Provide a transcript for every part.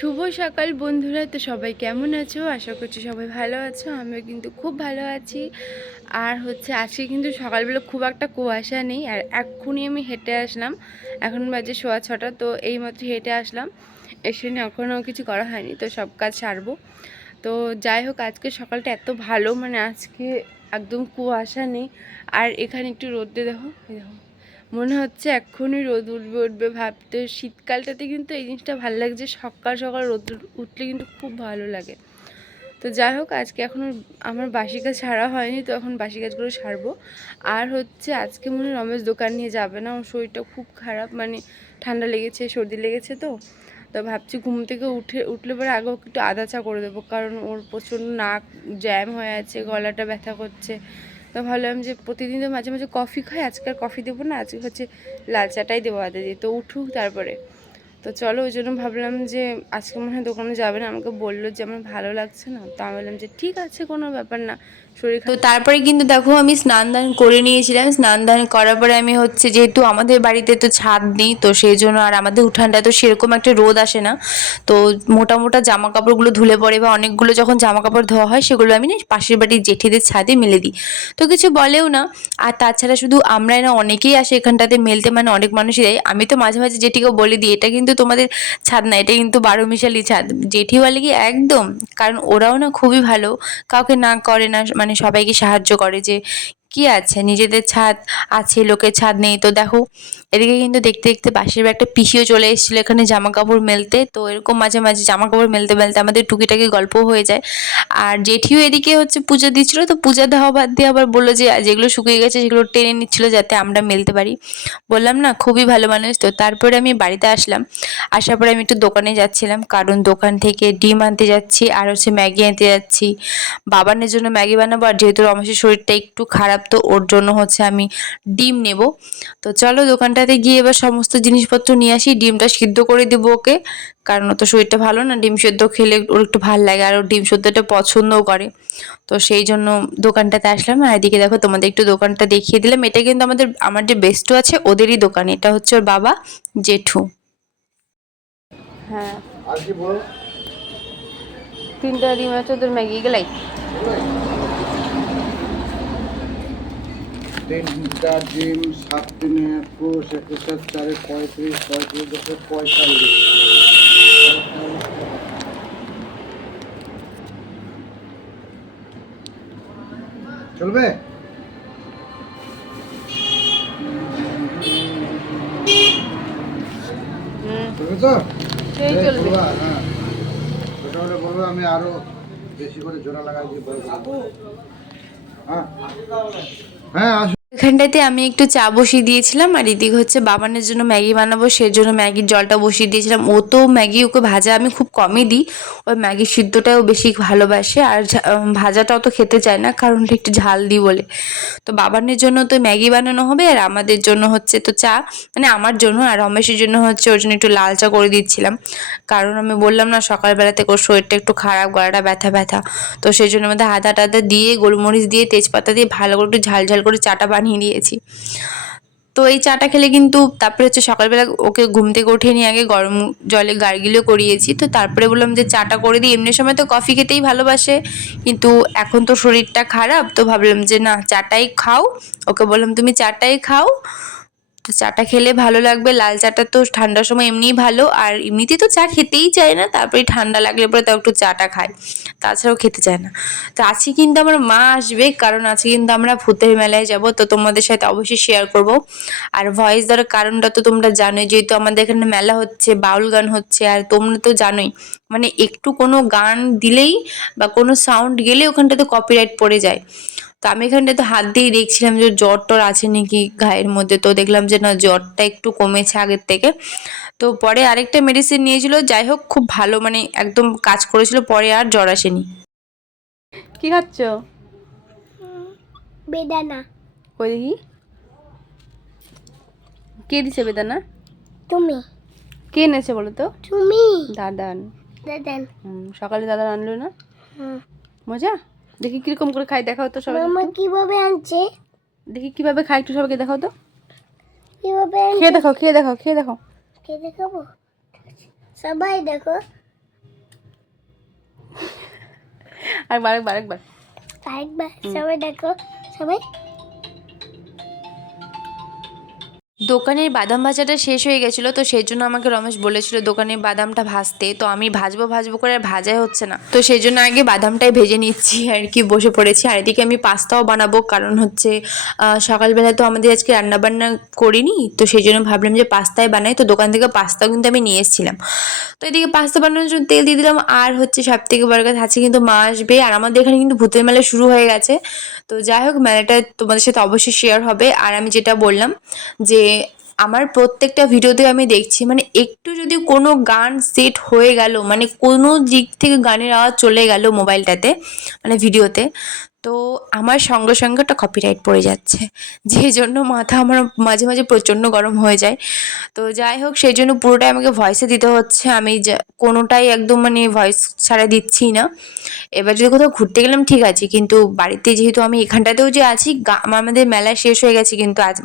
শুভ সকাল বন্ধুরা, তো সবাই কেমন আছো? আশা করছি সবাই ভালো আছো, আমিও কিন্তু খুব ভালো আছি। আর হচ্ছে আজকে কিন্তু সকালবেলা খুব একটা কুয়াশা নেই, আর এক্ষুনি আমি হেঁটে আসলাম। এখন বাজে সোয়া ছটা, তো এইমাত্র হেঁটে আসলাম। এসে নিয়ে এখনও কিছু করা হয়নি, তো সব কাজ সারবো। তো যাই হোক, আজকে সকালটা এত ভালো মানে আজকে একদম কুয়াশা নেই। আর এখানে একটু রোদে দেখো দেখো। মনে হচ্ছে এক্ষুনি রোদ উঠবে উঠবে ভাবতে। শীতকালটাতে কিন্তু এই জিনিসটা ভালো লাগছে সকাল সকাল রোদ উঠলে কিন্তু খুব ভালো লাগে। তো যাই হোক, আজকে এখনও আমার বাসি কাজ সারা হয়নি, তো এখন বাসি কাজগুলো সারবো। আর হচ্ছে আজকে মনে রমেশ দোকান নিয়ে যাবে না, ওর শরীরটা খুব খারাপ মানে ঠান্ডা লেগেছে, সর্দি লেগেছে তো। তো ভাবছি ঘুম থেকে উঠে, উঠলে পরে আগে একটু আদা চা করে দেবো, কারণ ওর প্রচণ্ড নাক জ্যাম হয়ে আছে, গলাটা ব্যথা করছে। তো ভাবলাম যে প্রতিদিন তো মাঝে মাঝে কফি খাই, আজকে আর কফি দেবো না, আজকে হচ্ছে লাল চাটাই দেবো আদা দিয়ে তো উঠুক তারপরে। তো চলো ওই জন্য ভাবলাম যে আজকে মনে হয় দোকানে যাবে না। আমাকে বলল যে আমার ভালো লাগছে না। তো আমি বললাম যে ঠিক আছে কোনো ব্যাপার না। শরীর তো তারপরে কিন্তু দেখো আমি স্নান দান করে নিয়েছিলাম। স্নান দান করার পরে আমি হচ্ছে যেহেতু আমাদের বাড়িতে তো ছাদ নেই তো সেই জন্য আর আমাদের উঠানটা তো সেরকম একটা রোদ আসে না। তো মোটা মোটা জামা কাপড়গুলো ধুলে পড়ে বা অনেকগুলো যখন জামা কাপড় ধোয়া হয় সেগুলো আমি না পাশের বাড়ির জেঠিদের ছাদে মেলে দিই। তো কিছু বলেও না। আর তাছাড়া শুধু আমরাই না অনেকেই আসে এখানটাতে মেলতে। মানে অনেক মানুষই দেয়। আমি তো মাঝে মাঝে জেঠিকে বলে দিই এটা কিন্তু তোমাদের ছাদ না এটা কিন্তু বারো মিশালি ছাদ। জেঠিওয়ালি কি একদম, কারণ ওরাও না খুবই ভালো, কাউকে না করে না মানে সবাইকে সাহায্য করে যে কি আছে? নিজেদের ছাদ আছে, লোকের ছাদ নেই। তো দেখো, এদিকে কিন্তু দেখতে দেখতে পাশের একটা পিসিও চলে এসেছিল এখানে জামা কাপড় মেলতে। তো এরকম মাঝে মাঝে জামা কাপড় মেলতে মেলতে আমাদের টুকিটাকি গল্প হয়ে যায়। আর জেঠিও এদিকে হচ্ছে পূজা দিচ্ছিল, তো পূজা দেওয়া বাদ দিয়ে আবার বলল যে যেগুলো শুকিয়ে গেছে, সেগুলো টেনে নিচ্ছিলো যাতে আমরা মেলতে পারি। বললাম, না, খুবই ভালো মানুষ তো। তারপরে আমি বাড়িতে আসলাম। আসার পরে আমি একটু দোকানে যাচ্ছিলাম, কারণ দোকান থেকে ডিম আনতে যাচ্ছি আর হচ্ছে ম্যাগি আনতে যাচ্ছি। বাবানের জন্য ম্যাগি বানাবো আর যেহেতু রমেশের শরীরটা একটু খারাপ তো ওর জন্য হচ্ছে আমি ডিম নেব। তো চলো দোকানটাতে গিয়ে এবার সমস্ত জিনিসপত্র নিয়ে আসি ডিমটা সিদ্ধ করে দেবো ওকে। কারণ ও তো শরীরটা ভালো না ডিম সেদ্ধ খেলে ওর একটু ভালো লাগে আর ও ডিম সেদ্ধটা পছন্দও করে। তো সেই জন্য দোকানটাতে আসলাম আর এদিকে দেখো তোমাদের একটু দোকানটা দেখিয়ে দিলাম। এটা কিন্তু আমাদের আমার যে বেস্টও আছে ওদেরই দোকান এটা হচ্ছে ওর বাবা জেঠু। হ্যাঁ। আর কি বল? তিনটা ডিম আছে তোর ম্যাগি গেলাই। তিনটা ডিম সাত দিনে একুশ একুশ আর চারে পঁয়ত্রিশ পঁয়ত্রিশ দশে পঁয়তাল্লিশ। চলবে? চলবে তো? হ্যাঁ। ওটা বলব আমি আরও বেশি করে জোড়া লাগাই। হ্যাঁ হ্যাঁ আসো এখানটাতে আমি একটু চা বসিয়ে দিয়েছিলাম আর এদিকে হচ্ছে বাবানের জন্য ম্যাগি বানাবো সেই জন্য ম্যাগির জলটা বসিয়ে দিয়েছিলাম। ও তো ম্যাগি ওকে ভাজা আমি খুব কমই দিই ওই ম্যাগি সিদ্ধটাও বেশি ভালোবাসে আর ঝা- উম, ভাজাটাও তো খেতে চায় না কারণ একটু ঝাল দিই বলে। তো বাবানের জন্য তো ম্যাগি বানানো হবে আর আমাদের জন্য হচ্ছে তো চা মানে আমার জন্য আর রমেশের জন্য হচ্ছে ওর জন্য একটু লাল চা করে দিচ্ছিলাম। কারণ আমি বললাম না সকালবেলা থেকে ওর শরীরটা একটু খারাপ গলাটা ব্যথা ব্যথা। তো সেই জন্য আমাদের আদা টাদা দিয়ে গোলমরিচ দিয়ে তেজপাতা দিয়ে ভালো করে একটু ঝাল ঝাল করে চাটা দিয়েছি। তো এই চাটা খেলে কিন্তু তারপরে হচ্ছে সকালবেলা ওকে ঘুম থেকে উঠে নিয়ে আগে গরম জলে গার্গিলও করিয়েছি। তো তারপরে বললাম যে চাটা করে দিই। এমনি সময় তো কফি খেতেই ভালোবাসে। কিন্তু এখন তো শরীরটা খারাপ, তো ভাবলাম যে না, চাটাই খাও। ওকে বললাম, তুমি চাটাই খাও। চাটা খেলে ভালো লাগবে, লাল চাটা তো ঠান্ডার সময় এমনিই ভালো, আর এমনিতেই তো চা খেতেই চায় না, তারপরে ঠান্ডা লাগলে পরে তাও একটু চাটা খায়, তাছাড়াও খেতে চায় না। তো আজকে কিন্তু আমার মা আসবে, কারণ আজকে কিন্তু আমরা ভূতের মেলায় যাব, তো তোমাদের সাথে অবশ্যই শেয়ার করব। আর ভয়েস দেওয়ার কারণটা তো তোমরা জানোই, যেহেতু আমাদের এখানে মেলা হচ্ছে, বাউল গান হচ্ছে, আর তোমরা তো জানোই মানে একটু কোনো গান দিলেই বা কোনো সাউন্ড গেলে ওখানটাতে কপিরাইট পড়ে যায়। তো আমি এখানটাতে হাত দিয়ে দেখছিলাম যে জ্বর টর আছে নাকি গায়ের মধ্যে। তো দেখলাম যে না জ্বরটা একটু কমেছে আগের থেকে। তো পরে আরেকটা মেডিসিন নিয়েছিল যাই হোক খুব ভালো মানে একদম কাজ করেছিল পরে আর জ্বর আসেনি। কি খাচ্ছ? বেদানা। কই দেখি? কে দিছে বেদানা? তুমি। কে এনেছে বলো তো তুমি। দাদান। দাদান। সকালে দাদা আনলো না? মজা? দেখি কীরকম করে খাই দেখাও তো সবাই মামা কীভাবে আনছে? দেখি কীভাবে খাই একটু সবাইকে দেখাও তো। কীভাবে খেয়ে দেখো খেয়ে দেখো খেয়ে দেখো খেয়ে দেখাবো? সবাই দেখো। আর বারেক বারেক বার বারেক সবাই দেখো। সবাই দোকানের বাদাম ভাজাটা শেষ হয়ে গেছিল, তো সেই জন্য আমাকে রমেশ বলেছিল, দোকানের বাদামটা ভাজতে। তো আমি ভাজবো ভাজবো করে ভাজাই হচ্ছে না। তো সেই জন্য আগে বাদামটাই ভেজে নিচ্ছি আর কি, বসে পড়েছি। আর এদিকে আমি পাস্তাও বানাবো, কারণ হচ্ছে সকালবেলা তো আমাদের আজকে রান্নাবান্না করিনি, তো সেই জন্য ভাবলাম যে পাস্তায় বানাই। তো দোকান থেকে পাস্তাও কিন্তু আমি নিয়ে এসেছিলাম। তো এদিকে পাস্তা বানানোর জন্য তেল দিয়ে দিলাম, আর হচ্ছে সব থেকে বড় কথা আছে কিন্তু মা আসবে, আর আমাদের এখানে কিন্তু ভূতের মেলা শুরু হয়ে গেছে। তো যাই হোক, মেলাটা তোমাদের সাথে অবশ্যই শেয়ার হবে। আর আমি যেটা বললাম যে আমার প্রত্যেকটা ভিডিওতে আমি দেখছি মানে একটু যদি কোনো গান সেট হয়ে গেল মানে কোনো দিক থেকে গানের আওয়াজ চলে গেল মোবাইলটাতে মানে ভিডিওতে, তো আমার সঙ্গে সঙ্গে ওটা কপিরাইট পড়ে যাচ্ছে। যে জন্য মাথা আমার মাঝে মাঝে প্রচণ্ড গরম হয়ে যায়। তো যাই হোক, সেই জন্য পুরোটাই আমাকে ভয়েসে দিতে হচ্ছে। আমি কোনোটাই একদম মানে ভয়েস ছাড়া দিচ্ছি না। এবার যদি কোথাও ঘুরতে গেলাম, ঠিক আছে, কিন্তু বাড়িতে যেহেতু আমি এখানটাতেও যে আছি আমাদের মেলা শেষ হয়ে গেছে কিন্তু আজ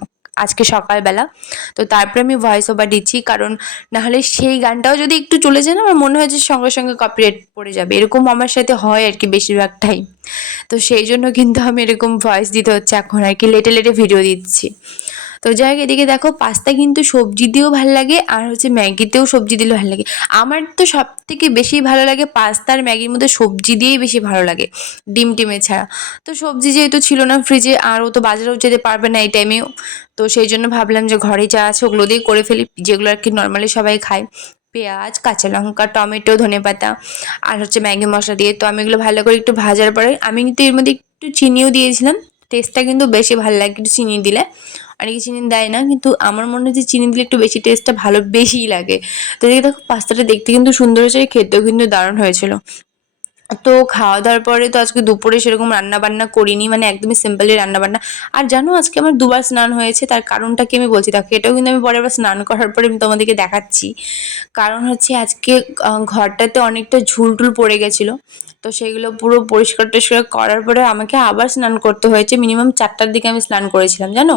আজকে সকালবেলা। তো তারপরে আমি ভয়েস ওভার দিচ্ছি, কারণ নাহলে সেই গানটাও যদি একটু চলে যায় না, আমার মনে হয় যে সঙ্গে সঙ্গে কপিরাইট পড়ে যাবে। এরকম আমার সাথে হয় আর কি বেশিরভাগ টাইম তো সেই জন্য কিন্তু আমি এরকম ভয়েস দিতে হচ্ছে এখন আর কি, লেটে লেটে ভিডিও দিচ্ছি। তো যাই হোক, এদিকে দেখো পাস্তা কিন্তু সবজি দিয়েও ভালো লাগে আর হচ্ছে ম্যাগিতেও সবজি দিলেও ভালো লাগে। আমার তো সব থেকে বেশি ভালো লাগে পাস্তা আর ম্যাগির মধ্যে সবজি দিয়েই বেশি ভালো লাগে, ডিম টিমে ছাড়া। তো সবজি যেহেতু ছিল না ফ্রিজে আর ও তো বাজারেও যেতে পারবে না এই টাইমেও তো সেই জন্য ভাবলাম যে ঘরে যা আছে ওগুলো দিয়ে করে ফেলি, যেগুলো আর কি নর্মালি সবাই খায়। পেঁয়াজ, কাঁচা লঙ্কা, টমেটো ধনেপাতা আর হচ্ছে ম্যাগি মশলা দিয়ে। তো আমি এগুলো ভালো করে একটু ভাজার পরে আমি কিন্তু এর মধ্যে একটু চিনিও দিয়েছিলাম টেস্টটা কিন্তু বেশি ভালো লাগে একটু চিনি দিলে। অনেকে চিনি দেয় না, কিন্তু আমার মনে যে চিনি দিলে একটু বেশি টেস্টটা ভালো বেশিই লাগে। তো এদিকে দেখো, পাস্তাটা দেখতে কিন্তু সুন্দর হয়েছে, খেতেও কিন্তু দারুণ হয়েছিল। তো খাওয়া দাওয়ার পরে তো আজকে দুপুরে সেরকম রান্না বান্না করিনি মানে একদমই সিম্পলি রান্না বান্না আর জানো, আজকে আমার দুবার স্নান হয়েছে, তার কারণটা কি আমি বলছি? দেখো, এটাও কিন্তু আমি পরের বার স্নান করার পরে আমি তোমাদেরকে দেখাচ্ছি। কারণ হচ্ছে আজকে ঘরটাতে অনেকটা ঝুলটুল পড়ে গেছিল। তো সেগুলো পুরো পরিষ্কার টরিষ্কার করার পরে আমাকে আবার স্নান করতে হয়েছে। মিনিমাম চারটার দিকে আমি স্নান করেছিলাম, জানো?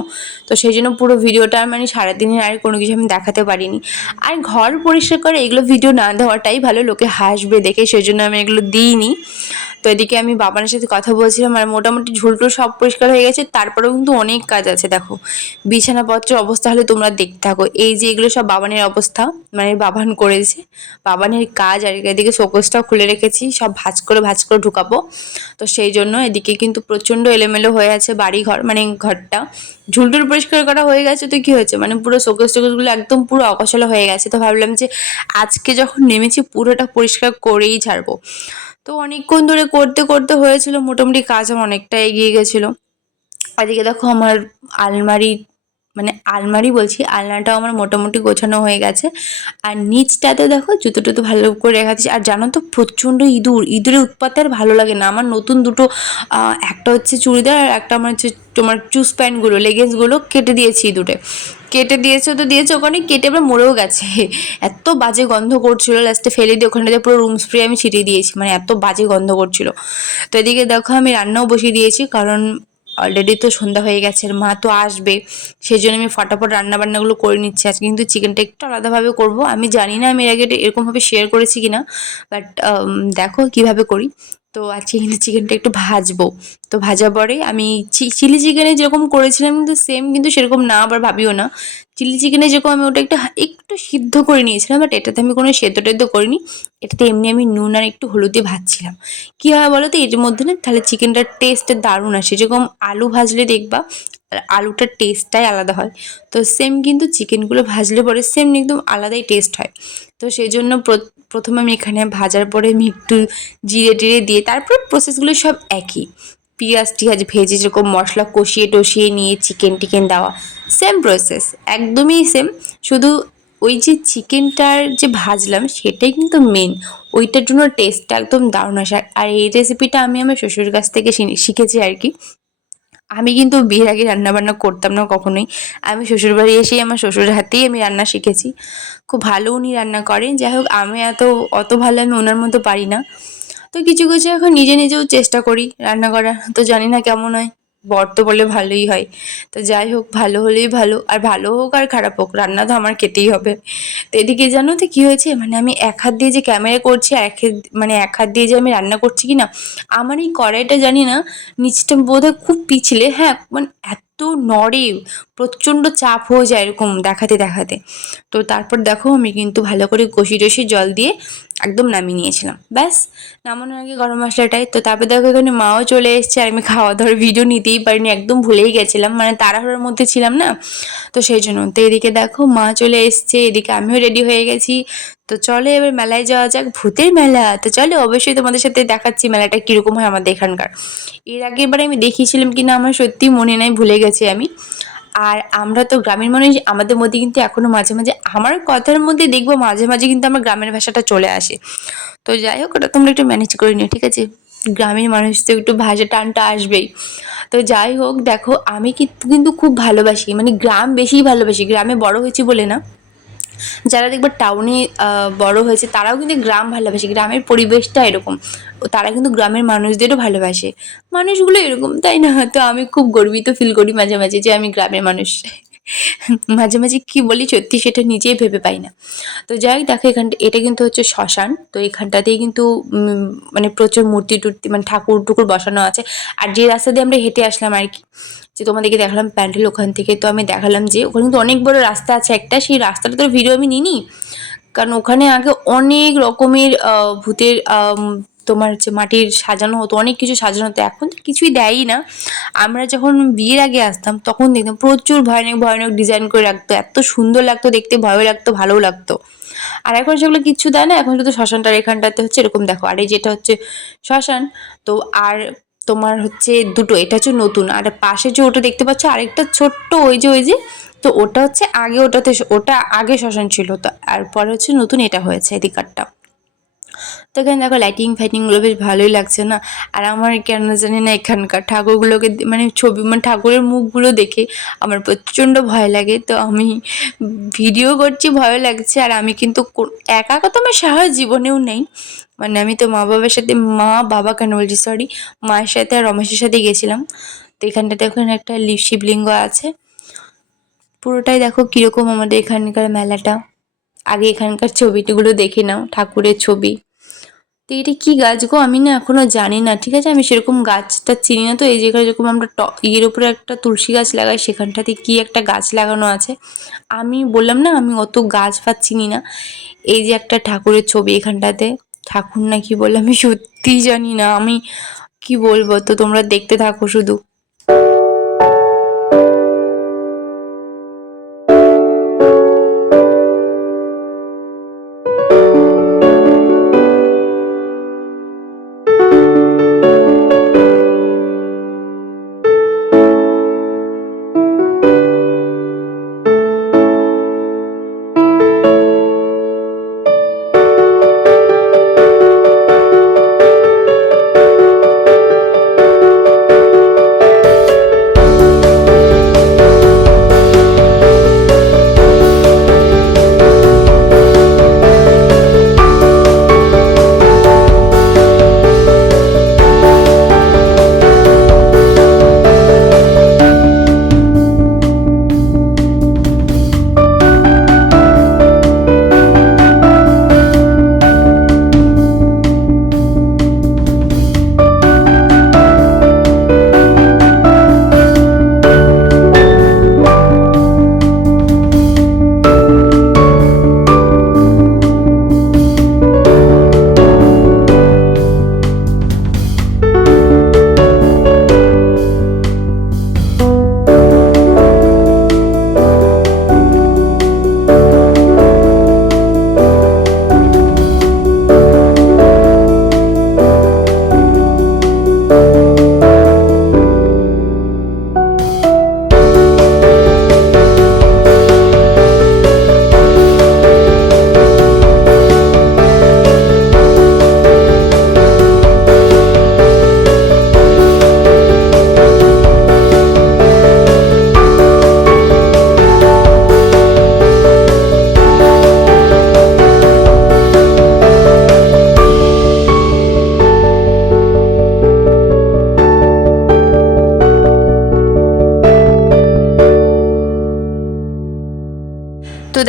তো সেই জন্য পুরো ভিডিওটা মানে সারাদিনের আর কোনো কিছু আমি দেখাতে পারিনি। আর ঘর পরিষ্কার করে এগুলো ভিডিও না দেওয়াটাই ভালো, লোকে হাসবে দেখে, সেই জন্য আমি এগুলো দিইনি। তো এদিকে আমি বাবানের সাথে কথা বলছিলাম আর মোটামুটি ঝুলটুল সব পরিষ্কার হয়ে গেছে, তারপরেও কিন্তু অনেক কাজ আছে, দেখো। বিছানাপত্রের অবস্থা হলে তোমরা দেখতে থাকো। এই যে এগুলো সব বাবানের অবস্থা মানে বাবান করেছে, বাবানের কাজ আর এদিকে শোকসটাও খুলে রেখেছি, সব ভাজ করে ভাজ করে ঢুকাবো। তো সেই জন্য এদিকে কিন্তু প্রচণ্ড এলোমেলো হয়ে আছে বাড়ি ঘর মানে ঘরটা। ঝুলটুল পরিষ্কার করা হয়ে গেছে তো কি হয়েছে? মানে পুরো শোকেস টোকেসগুলো একদম পুরো অকশলা হয়ে গেছে। তো ভাবলাম যে আজকে যখন নেমেছি পুরোটা পরিষ্কার করেই ছাড়বো। তো অনেকক্ষণ ধরে করতে করতে হয়েছিল। মোটামুটি কাজ আমার অনেকটা এগিয়ে গেছিল। এদিকে দেখো আমার আলমারি মানে আলমারি বলছি, আলনাটাও আমার মোটামুটি গোছানো হয়ে গেছে। আর নিচটাতে দেখো জুতো টুতো ভালো করে রেখা আর জানো তো, প্রচণ্ড ইঁদুর, ইঁদুরের উৎপাতে আর ভালো লাগে না। আমার নতুন দুটো একটা হচ্ছে চুড়িদার আর একটা আমার হচ্ছে তোমার চুজ প্যান্টগুলো, লেগিংসগুলো কেটে দিয়েছি ইঁদুরে। কেটে দিয়েছে তো দিয়েছে, ওখানে কেটে আবার মরেও গেছে। এত বাজে গন্ধ করছিল লাস্টে ফেলে দিয়ে ওখানটাতে পুরো রুম স্প্রে আমি ছিটিয়ে দিয়েছি। মানে এত বাজে গন্ধ করছিল। তো এদিকে দেখো আমি রান্নাও বসিয়ে দিয়েছি, কারণ অলরেডি তো সন্ধ্যা হয়ে গেছে মা তো আসবে, সেই জন্য আমি ফটাফট রান্নাবান্নাগুলো করে নিচ্ছি। আজকে কিন্তু চিকেনটা একটু আলাদাভাবে করব। আমি জানি না আমি এর আগে এরকমভাবে শেয়ার করেছি কিনা বাট দেখো কীভাবে করি। তো আজকে কিন্তু চিকেনটা একটু ভাজবো। তো ভাজা পরে আমি চিলি চিকেনে যেরকম করেছিলাম কিন্তু সেম কিন্তু সেরকম না, আবার ভাবিও না। চিলি চিকেনে যেরকম আমি ওটা একটু একটু সিদ্ধ করে নিয়েছিলাম বাট এটাতে আমি কোনো সেদ্ধ টেদ্ধ করিনি। এটাতে এমনি আমি নুন আর একটু হলুদ দিয়ে ভাজছিলাম। কী হয় বলো তো, এর মধ্যে না তাহলে চিকেনটার টেস্ট দারুণ আসে। যেরকম আলু ভাজলে দেখবা আলুটার টেস্টটাই আলাদা হয়। তো সেম কিন্তু চিকেনগুলো ভাজলে পরে সেম একদম আলাদাই টেস্ট হয়। তো সেই জন্য প্রথমে আমি এখানে ভাজার পরে আমি একটু জিরে টিরে দিয়ে তারপর প্রসেসগুলো সব একই। পেঁয়াজ, টিয়াজ, ভেজে যেরকম মশলা কষিয়ে টষিয়ে নিয়ে চিকেন টিকেন দেওয়া সেম প্রসেস একদমই সেম শুধু ওই যে চিকেনটার যে ভাজলাম সেটাই কিন্তু মেন ওইটার জন্য টেস্টটা একদম দারুণ আসে। আর এই রেসিপিটা আমি আমার শ্বশুরের কাছ থেকে শিখে- শিখেছি আর কি। আমি কিন্তু বিয়ের আগে রান্নাবান্না করতাম না কখনোই। আমি শ্বশুরবাড়ি এসেই আমার শ্বশুর হাতেই আমি রান্না শিখেছি। খুব ভালো উনি রান্না করেন। যাই হোক, আমি এত, অত ভালো আমি ওনার মতো পারি না। তো কিছু কিছু এখন নিজে নিজেও চেষ্টা করি রান্না করার। তো জানি না কেমন হয়। বর তো বলে ভালোই হয়। তো যাই হোক, ভালো হলেই ভালো, আর ভালো হোক আর খারাপ হোক, রান্না তো আমার খেতেই হবে। তো এদিকে জানো তো কী হয়েছে? মানে আমি এক হাত দিয়ে যে ক্যামেরা করছি, আর এক মানে এক হাত দিয়ে যে আমি রান্না করছি কি না, আমার এই কড়াইটা জানি না, নিচটা বোধহয় খুব পিছলে হ্যাঁ মানে এত নড়ে, প্রচণ্ড চাপ হয়ে যায় এরকম দেখাতে দেখাতে। তো তারপর দেখো আমি কিন্তু ভালো করে কষি টষি জল দিয়ে একদম নামিয়ে নিয়েছিলাম। ব্যাস, নামানোর আগে গরম মশলাটাই। তো তারপর দেখো এখানে মাও চলে এসছে আর আমি খাওয়া দাওয়ার ভিডিও নিতেই পারিনি, একদম ভুলেই গেছিলাম। মানে তাড়াহুড়োর মধ্যে ছিলাম না? তো সেই জন্য। তো এদিকে দেখো মা চলে এসছে, এদিকে আমিও রেডি হয়ে গেছি। তো চলো এবার মেলায় যাওয়া যাক, ভূতের মেলা। তো চলো অবশ্যই তোমাদের সাথে দেখাচ্ছি মেলাটা কীরকম হয় আমাদের এখানকার। এর আগের বারে আমি দেখিয়েছিলাম কিনা আমার সত্যি মনে নাই, ভুলে গেছি আমি। আর আমরা তো গ্রামের মানুষ, আমাদের মধ্যে কিন্তু এখনও মাঝে মাঝে, আমার কথার মধ্যে দেখব মাঝে মাঝে কিন্তু আমার গ্রামের ভাষাটা চলে আসে। তো যাই হোক, ওটা তোমরা একটু ম্যানেজ করে নিও, ঠিক আছে? গ্রামের মানুষ তো একটু ভাষা টানটা আসবেই। তো যাই হোক, দেখো, আমি কিন্তু কিন্তু খুব ভালোবাসি মানে গ্রাম বেশি ভালোবাসি, গ্রামে বড় হয়েছি বলে না। যারা দেখবে টাউনে বড় হয়েছে, তারাও কিন্তু গ্রাম ভালোবাসে। গ্রামের পরিবেশটা এরকম। তারা কিন্তু গ্রামের মানুষদেরও ভালোবাসে। মানুষগুলো এরকম, তাই না? তো আমি খুব গর্বিত ফিল করি মাঝে মাঝে যে আমি গ্রামের মানুষ। মাঝে মাঝে কি বলি সত্যি সেটা নিজেই ভেবে পাই না। তো যাই দেখো এখানটা এটা কিন্তু হচ্ছে শ্মশান। তো এখানটাতেই কিন্তু মানে প্রচুর মূর্তি টুর্তি মানে ঠাকুর টুকুর বসানো আছে। আর যে রাস্তা দিয়ে আমরা হেঁটে আসলাম আর কি, যে তোমাদেরকে দেখালাম প্যান্ডেল ওখান থেকে, তো আমি দেখালাম যে ওখানে কিন্তু অনেক বড় রাস্তা আছে একটা। সেই রাস্তাটা তো ভিডিও আমি নিইনি। কারণ ওখানে আগে অনেক রকমের ভূতের তোমার হচ্ছে মাটির সাজানো হতো, অনেক কিছু সাজানো হতো। এখন তো কিছুই দেয়ই না। আমরা যখন বিয়ের আগে আসতাম, তখন দেখতাম প্রচুর ভয়ানক ভয়ানক ডিজাইন করে রাখতো। এত সুন্দর লাগতো, দেখতে ভয়ও লাগতো, ভালোও লাগতো। আর এখন সেগুলো কিচ্ছু দেয় না, এখন শুধু শ্মশানটার এখানটাতে হচ্ছে এরকম দেখো। আর এই যেটা হচ্ছে শ্মশান, তো আর তোমার হচ্ছে দুটো, এটা হচ্ছে নতুন। আর পাশে যে ওটা দেখতে পাচ্ছ, আরেকটা ছোট্ট ওই যে ওই যে, তো ওটা হচ্ছে আগে ওটাতে, ওটা আগে শ্মশান ছিল। তো আর পরে হচ্ছে নতুন এটা হয়েছে এদিকারটা তো দেখো লাইটিং ফাইটিংগুলো বেশ ভালোই লাগছে না? আর আমার কেন জানি না এখানকার ঠাকুরগুলোকে মানে ছবি মানে ঠাকুরের মুখগুলো দেখে আমার প্রচণ্ড ভয় লাগে। তো আমি ভিডিও করছি, ভয় লাগছে। আর আমি কিন্তু একা একা তো আমার সাহস জীবনেও নেই। মানে আমি তো মা বাবার সাথে, মা, বাবা কেন বলছি সরি মায়ের সাথে আর রমেশের সাথে গেছিলাম। তো এখানটাতে এখন একটা শিবলিঙ্গ আছে। পুরোটাই দেখো কীরকম আমাদের এখানকার মেলাটা। আগে এখানকার ছবিগুলো দেখে নাও, ঠাকুরের ছবি। তো এটা কী গাছ গো? আমি না এখনও জানি না, ঠিক আছে? আমি সেরকম গাছটা চিনি না তো, এই যেখানে যেরকম আমরা ট ইয়ের উপরে একটা তুলসী গাছ লাগাই, সেখানটাতে কি একটা গাছ লাগানো আছে? আমি বললাম না, আমি অত গাছ ফাছ চিনি না। এই যে একটা ঠাকুরের ছবি এখানটাতে, ঠাকুর না কি বললাম আমি সত্যিই জানি না, আমি কি বলব? তো তোমরা দেখতে থাকো শুধু।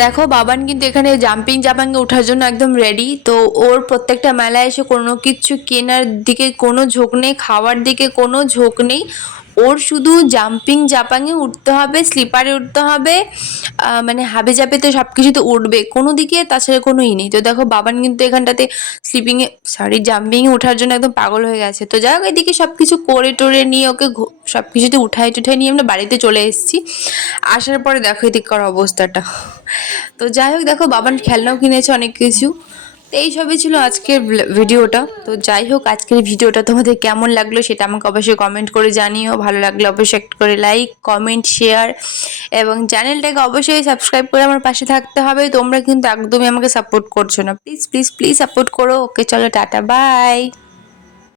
দেখো, বাবান কিন্তু এখানে জাম্পিং জাপাঙ্গে ওঠার জন্য একদম রেডি তো ওর প্রত্যেকটা মেলায় এসে কোনো কিছু কেনার দিকে কোনো ঝোঁক নেই, খাওয়ার দিকে কোনো ঝোঁক নেই। ওর শুধু জাম্পিং জাপাঙে উঠতে হবে স্লিপারে উঠতে হবে মানে হাবে জাপে তো সব কিছুতে উঠবে। কোনো দিকে তাছাড়া কোনো ই নেই। তো দেখো, বাবান কিন্তু এখানটাতে স্লিপিংয়ে সরি জাম্পিংয়ে ওঠার জন্য একদম পাগল হয়ে গেছে। তো যাই হোক, এদিকে সব কিছু করে টোরে নিয়ে ওকে সব কিছুতে উঠাই টুঠাই নিয়ে আমরা বাড়িতে চলে এসেছি। আসার পরে দেখো এদিককার অবস্থাটা। তো যাই হোক, দেখো, বাবান খেলনাও কিনেছে অনেক কিছু। তো এই সবই ছিল আজকের ভিডিওটা। তো যাই হোক, আজকের ভিডিওটা তোমাদের কেমন লাগল সেটা আমাকে অবশ্যই কমেন্ট করে জানিও। ভালো লাগলে অবশ্যই একটা করে লাইক কমেন্ট শেয়ার এবং চ্যানেলটাকে অবশ্যই সাবস্ক্রাইব করে আমার পাশে থাকতে হবে। তোমরা কিন্তু একদমই আমাকে সাপোর্ট করছ না। প্লিজ প্লিজ প্লিজ সাপোর্ট করো। ওকে চলো, টাটা বাই